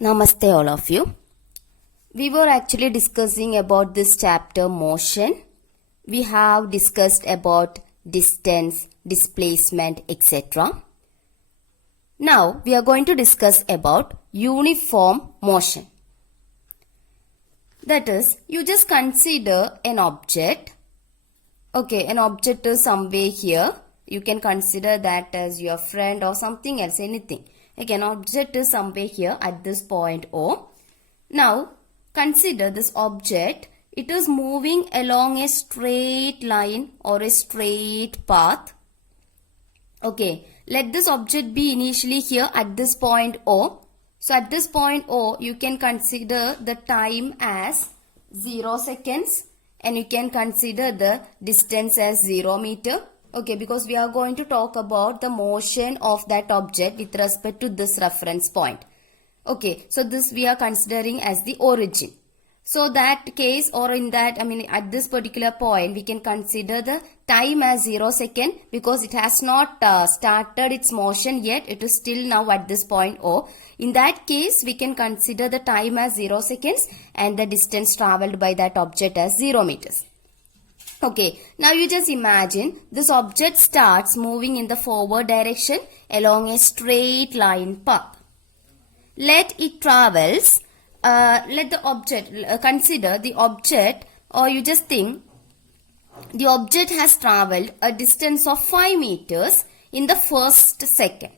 Namaste all of you. We were actually discussing about this chapter motion. We have discussed about distance, displacement, etc. Now we are going to discuss about uniform motion. That is, you just consider an object. Okay, an object is somewhere here. You can consider that as your friend or something else, anything. Okay, an object is somewhere here at this point O. Now, consider this object. It is moving along a straight line or a straight path. Okay, let this object be initially here at this point O. So, at this point O, you can consider the time as 0 seconds and you can consider the distance as 0 meter. Okay, because we are going to talk about the motion of that object with respect to this reference point. Okay, so this we are considering as the origin. So that case or in that, at this particular point, we can consider the time as 0 second because it has not started its motion yet. It is still now at this point O. In that case, we can consider the time as 0 seconds and the distance traveled by that object as 0 meters. Okay, now you just imagine this object starts moving in the forward direction along a straight line path. Let it travels, let the object, consider the object or you just think the object has traveled a distance of 5 meters in the first second.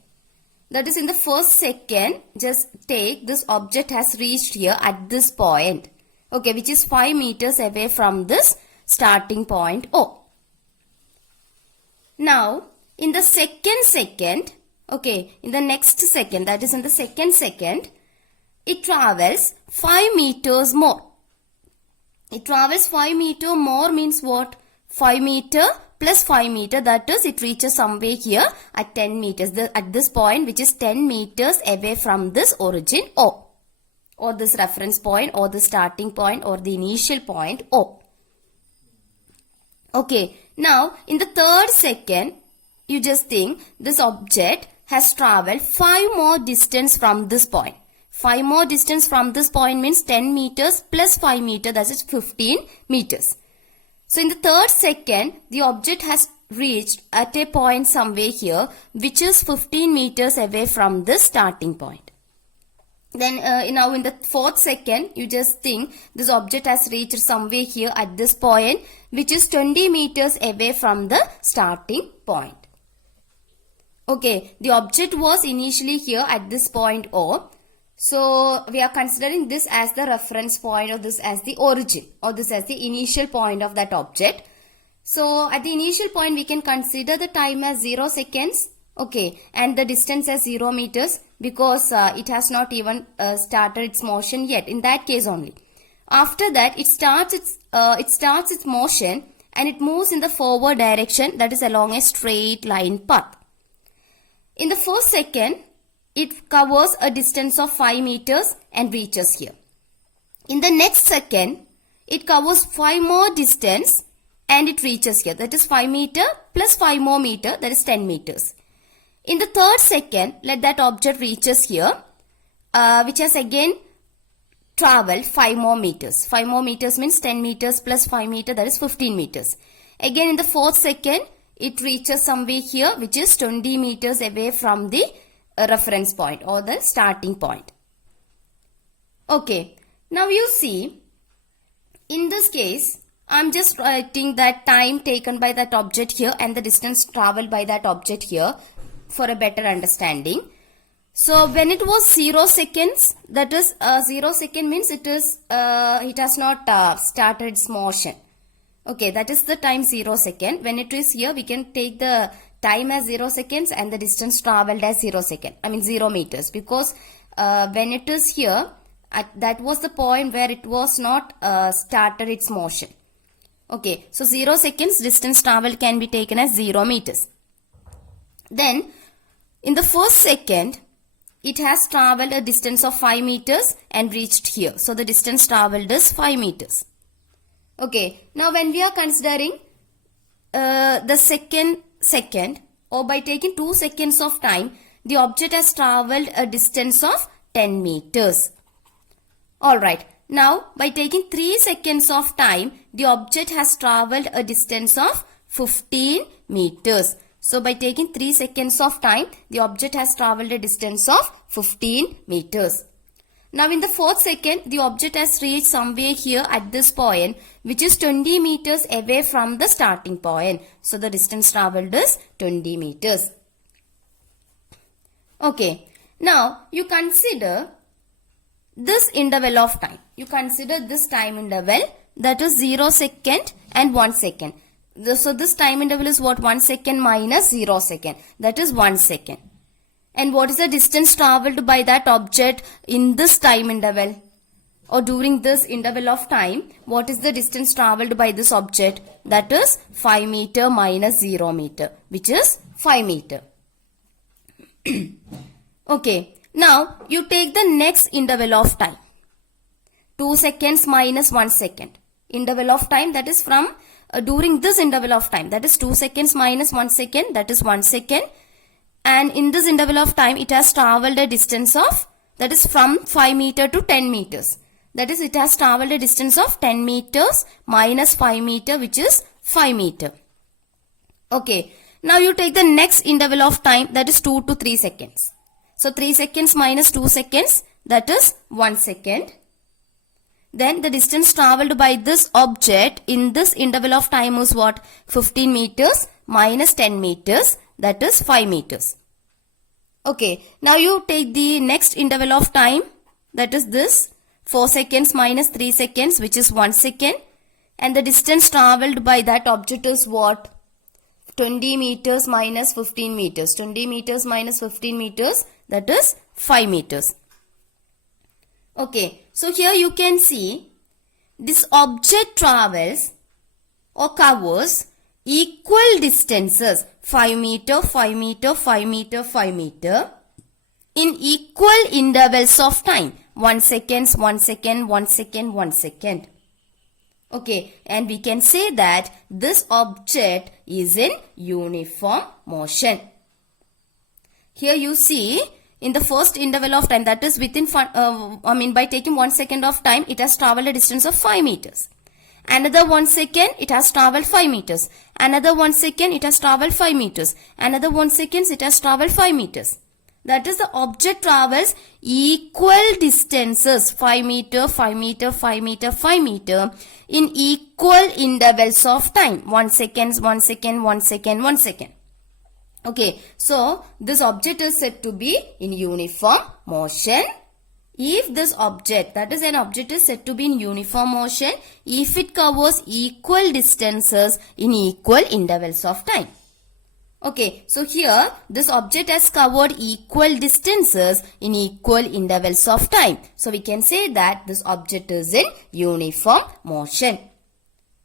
That is in the first second, just take this object has reached here at this point. Okay, which is 5 meters away from this starting point O. Now, in the second, okay, in the next second, that is in the second, it travels 5 meters more. It travels 5 meter more means what? 5 meter plus 5 meter, that is it reaches somewhere here at 10 meters. At this point, which is 10 meters away from this origin O. Or this reference point or the starting point or the initial point O. Okay, now in the third second, you just think this object has traveled 5 more distance from this point. 5 more distance from this point means 10 meters plus 5 meters, that is 15 meters. So in the third second, the object has reached at a point somewhere here which is 15 meters away from this starting point. Then now in the fourth second, you just think this object has reached somewhere here at this point which is 20 meters away from the starting point. Okay, the object was initially here at this point O. So we are considering this as the reference point or this as the origin or this as the initial point of that object. So at the initial point, we can consider the time as 0 seconds. Okay, and the distance as 0 meters because it has not even started its motion yet. In that case only. After that, it starts its motion and it moves in the forward direction, that is along a straight line path. In the first second, it covers a distance of 5 meters and reaches here. In the next second, it covers 5 more distance and it reaches here. That is 5 meter plus 5 more meter, that is 10 meters. In the third second, let that object reaches here, which has again traveled 5 more meters. 5 more meters means 10 meters plus 5 meter, that is 15 meters. Again in the fourth second, it reaches somewhere here, which is 20 meters away from the reference point or the starting point. Okay, now you see, in this case, I'm just writing that time taken by that object here and the distance traveled by that object here for a better understanding. So when it was 0 seconds, that is 0 second means it has not started its motion. Okay, that is the time 0 second. When it is here, we can take the time as 0 seconds and the distance traveled as 0 second. 0 meters because when it is here, that was the point where it was not started its motion. Okay, so 0 seconds distance traveled can be taken as 0 meters. Then in the first second, it has traveled a distance of 5 meters and reached here. So the distance traveled is 5 meters. Okay, now when we are considering the second or by taking 2 seconds of time, the object has traveled a distance of 10 meters. Alright, now by taking 3 seconds of time, the object has traveled a distance of 15 meters. So by taking 3 seconds of time, the object has traveled a distance of 15 meters. Now in the 4th second, the object has reached somewhere here at this point, which is 20 meters away from the starting point. So the distance traveled is 20 meters. Okay, now you consider this interval of time. You consider this time interval, that is 0 second and 1 second. So this time interval is what? 1 second minus 0 second. That is 1 second. And what is the distance traveled by that object in this time interval? Or during this interval of time, what is the distance traveled by this object? That is 5 meter minus 0 meter, which is 5 meter. Okay, now you take the next interval of time. 2 seconds minus 1 second. Interval of time, that is from during this interval of time, that is 2 seconds minus 1 second, that is 1 second. And in this interval of time, it has traveled a distance of, that is from 5 meter to 10 meters. That is, it has traveled a distance of 10 meters minus 5 meter, which is 5 meter. Okay, now you take the next interval of time, that is 2 to 3 seconds. So 3 seconds minus 2 seconds, that is 1 second. Then the distance traveled by this object in this interval of time is what? 15 meters minus 10 meters, that is 5 meters. Okay, now you take the next interval of time, that is this 4 seconds minus 3 seconds, which is 1 second. And the distance traveled by that object is what? 20 meters minus 15 meters. 20 meters minus 15 meters, that is 5 meters. Okay, so here you can see this object travels or covers equal distances, 5 meter, 5 meter, 5 meter, 5 meter, in equal intervals of time. 1 second, 1 second, 1 second, 1 second. Okay, and we can say that this object is in uniform motion. Here you see, in the first interval of time, that is within, by taking 1 second of time, it has traveled a distance of 5 meters. Another 1 second, it has traveled 5 meters. Another 1 second, it has traveled 5 meters. Another 1 second, it has traveled 5 meters. That is, the object travels equal distances, 5 meter, 5 meter, 5 meter, 5 meter, in equal intervals of time. 1 second, 1 second, 1 second, 1 second. Okay, so this object is said to be in uniform motion. If this object, that is an object is said to be in uniform motion, if it covers equal distances in equal intervals of time. Okay, so here this object has covered equal distances in equal intervals of time. So we can say that this object is in uniform motion.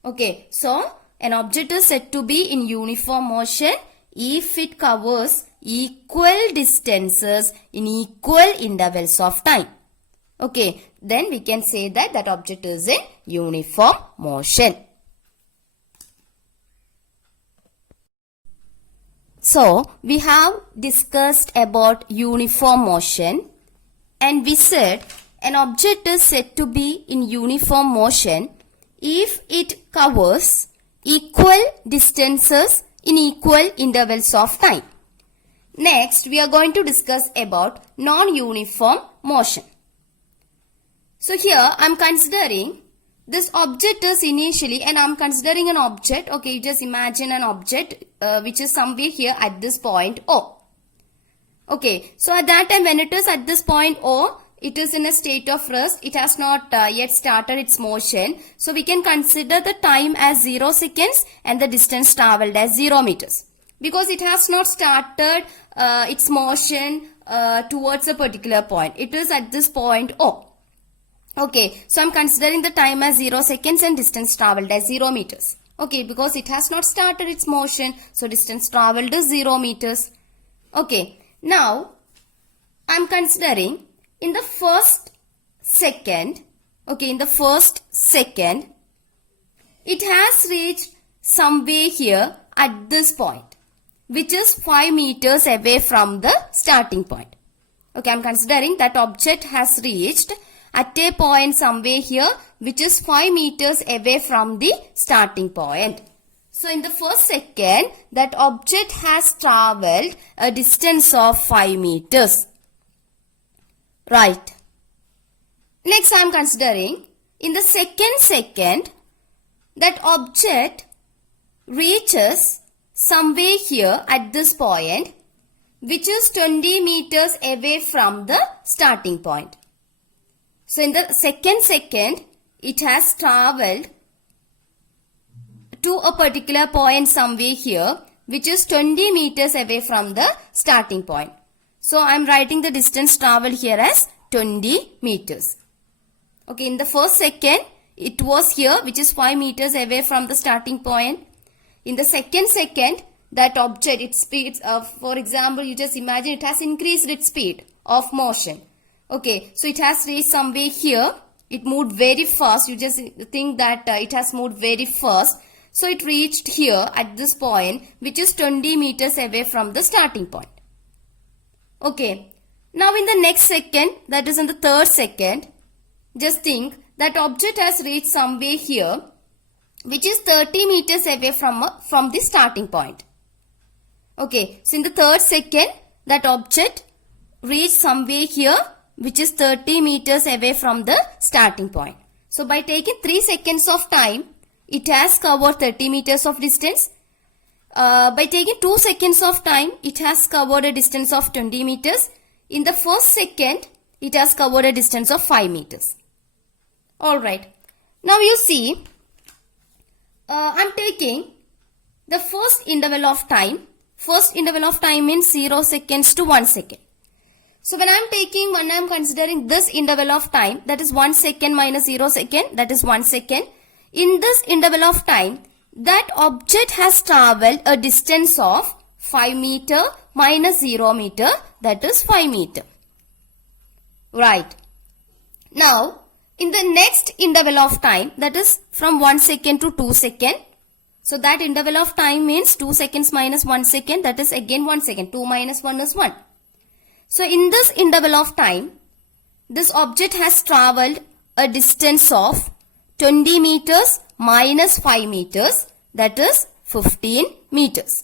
Okay, so an object is said to be in uniform motion if it covers equal distances in equal intervals of time. Okay, then we can say that that object is in uniform motion. So, we have discussed about uniform motion, and we said an object is said to be in uniform motion if it covers equal distances in equal intervals of time. Next, we are going to discuss about non-uniform motion. So here I am considering this object is initially, and I am considering an object. Okay, you just imagine an object which is somewhere here at this point O. Okay, so at that time when it is at this point O, it is in a state of rest. It has not yet started its motion. So we can consider the time as 0 seconds and the distance traveled as 0 meters. Because it has not started its motion towards a particular point. It is at this point O. Okay, so I'm considering the time as 0 seconds and distance traveled as 0 meters. Okay, because it has not started its motion, so distance traveled is 0 meters. Okay, now I'm considering in the first second, it has reached somewhere here at this point, which is 5 meters away from the starting point. Okay, I'm considering that object has reached at a point somewhere here which is 5 meters away from the starting point. So in the first second, that object has traveled a distance of 5 meters. Right. Next I am considering in the second, that object reaches somewhere here at this point which is 20 meters away from the starting point. So in the second, it has traveled to a particular point somewhere here which is 20 meters away from the starting point. So I am writing the distance traveled here as 20 meters. Okay, in the first second, it was here which is 5 meters away from the starting point. In the second, that object, its speed, for example, you just imagine it has increased its speed of motion. Okay, so it has reached somewhere here. It moved very fast. You just think that it has moved very fast. So it reached here at this point which is 20 meters away from the starting point. Okay, now in the next second, that is in the third second, just think that object has reached somewhere here which is 30 meters away from the starting point. Okay, so in the third second, that object reached somewhere here which is 30 meters away from the starting point. So by taking 3 seconds of time, it has covered 30 meters of distance. By taking 2 seconds of time, it has covered a distance of 20 meters. In the first second, it has covered a distance of 5 meters. Alright. Now you see, I'm taking the first interval of time. First interval of time means 0 seconds to 1 second. So when I'm considering this interval of time, that is 1 second minus 0 second, that is 1 second. In this interval of time, that object has traveled a distance of 5 meter minus 0 meter, that is 5 meter. Right. Now, in the next interval of time, that is from 1 second to 2 second. So that interval of time means 2 seconds minus 1 second, that is again 1 second. 2 minus 1 is 1. So in this interval of time, this object has traveled a distance of 20 meters minus 5 meters, that is 15 meters.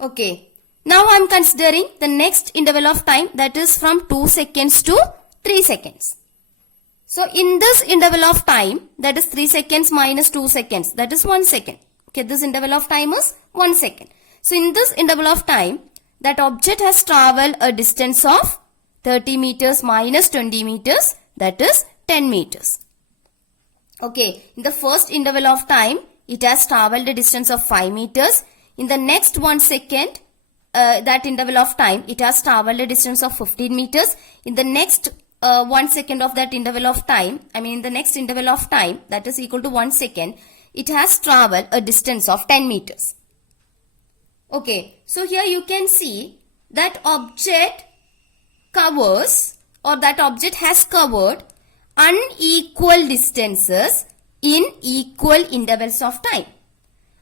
Okay. Now I am considering the next interval of time, that is from 2 seconds to 3 seconds. So in this interval of time, that is 3 seconds minus 2 seconds, that is 1 second. Okay, this interval of time is 1 second. So in this interval of time, that object has traveled a distance of 30 meters minus 20 meters, that is 10 meters. Okay, in the first interval of time, it has traveled a distance of 5 meters. In the next 1 second, that interval of time, it has traveled a distance of 15 meters. In the next 1 second of that interval of time, in the next interval of time, that is equal to 1 second, it has traveled a distance of 10 meters. Okay, so here you can see that object covers, or that object has covered unequal distances in equal intervals of time.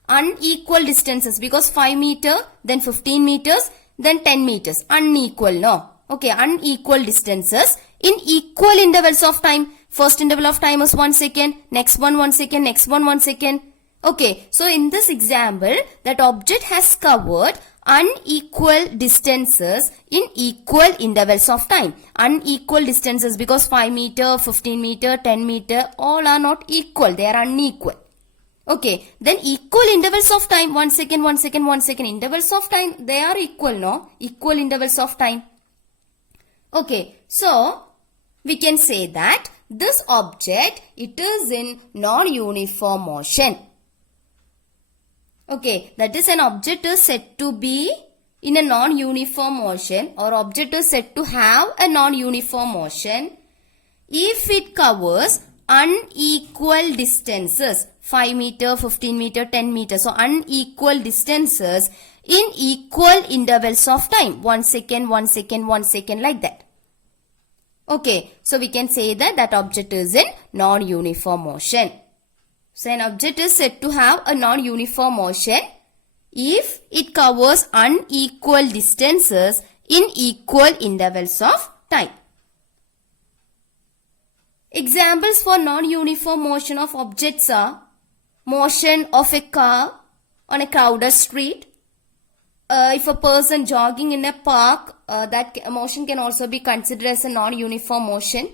Unequal distances, because 5 meter, then 15 meters, then 10 meters. Unequal, no? Okay, unequal distances in equal intervals of time. First interval of time is 1 second, next one 1 second, next one 1 second. Okay, so in this example, that object has covered unequal distances in equal intervals of time. Unequal distances because 5 meter, 15 meter, 10 meter, all are not equal. They are unequal. Okay, then equal intervals of time, 1 second, 1 second, 1 second. Intervals of time, they are equal, no? Equal intervals of time. Okay, so we can say that this object, it is in non-uniform motion. Okay, that is, an object is said to be in a non-uniform motion, or object is said to have a non-uniform motion if it covers unequal distances, 5 meter, 15 meter, 10 meter. So unequal distances in equal intervals of time, 1 second, 1 second, 1 second, like that. Okay, so we can say that that object is in non-uniform motion. So an object is said to have a non-uniform motion if it covers unequal distances in equal intervals of time. Examples for non-uniform motion of objects are motion of a car on a crowded street. If a person jogging in a park, that motion can also be considered as a non-uniform motion.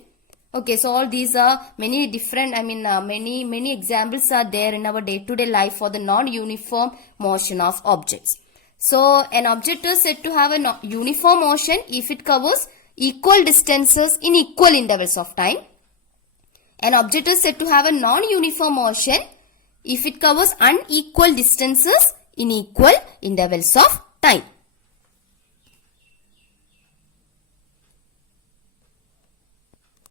Okay, so all these are many different, many examples are there in our day-to-day life for the non-uniform motion of objects. So, an object is said to have a uniform motion if it covers equal distances in equal intervals of time. An object is said to have a non-uniform motion if it covers unequal distances in equal intervals of time.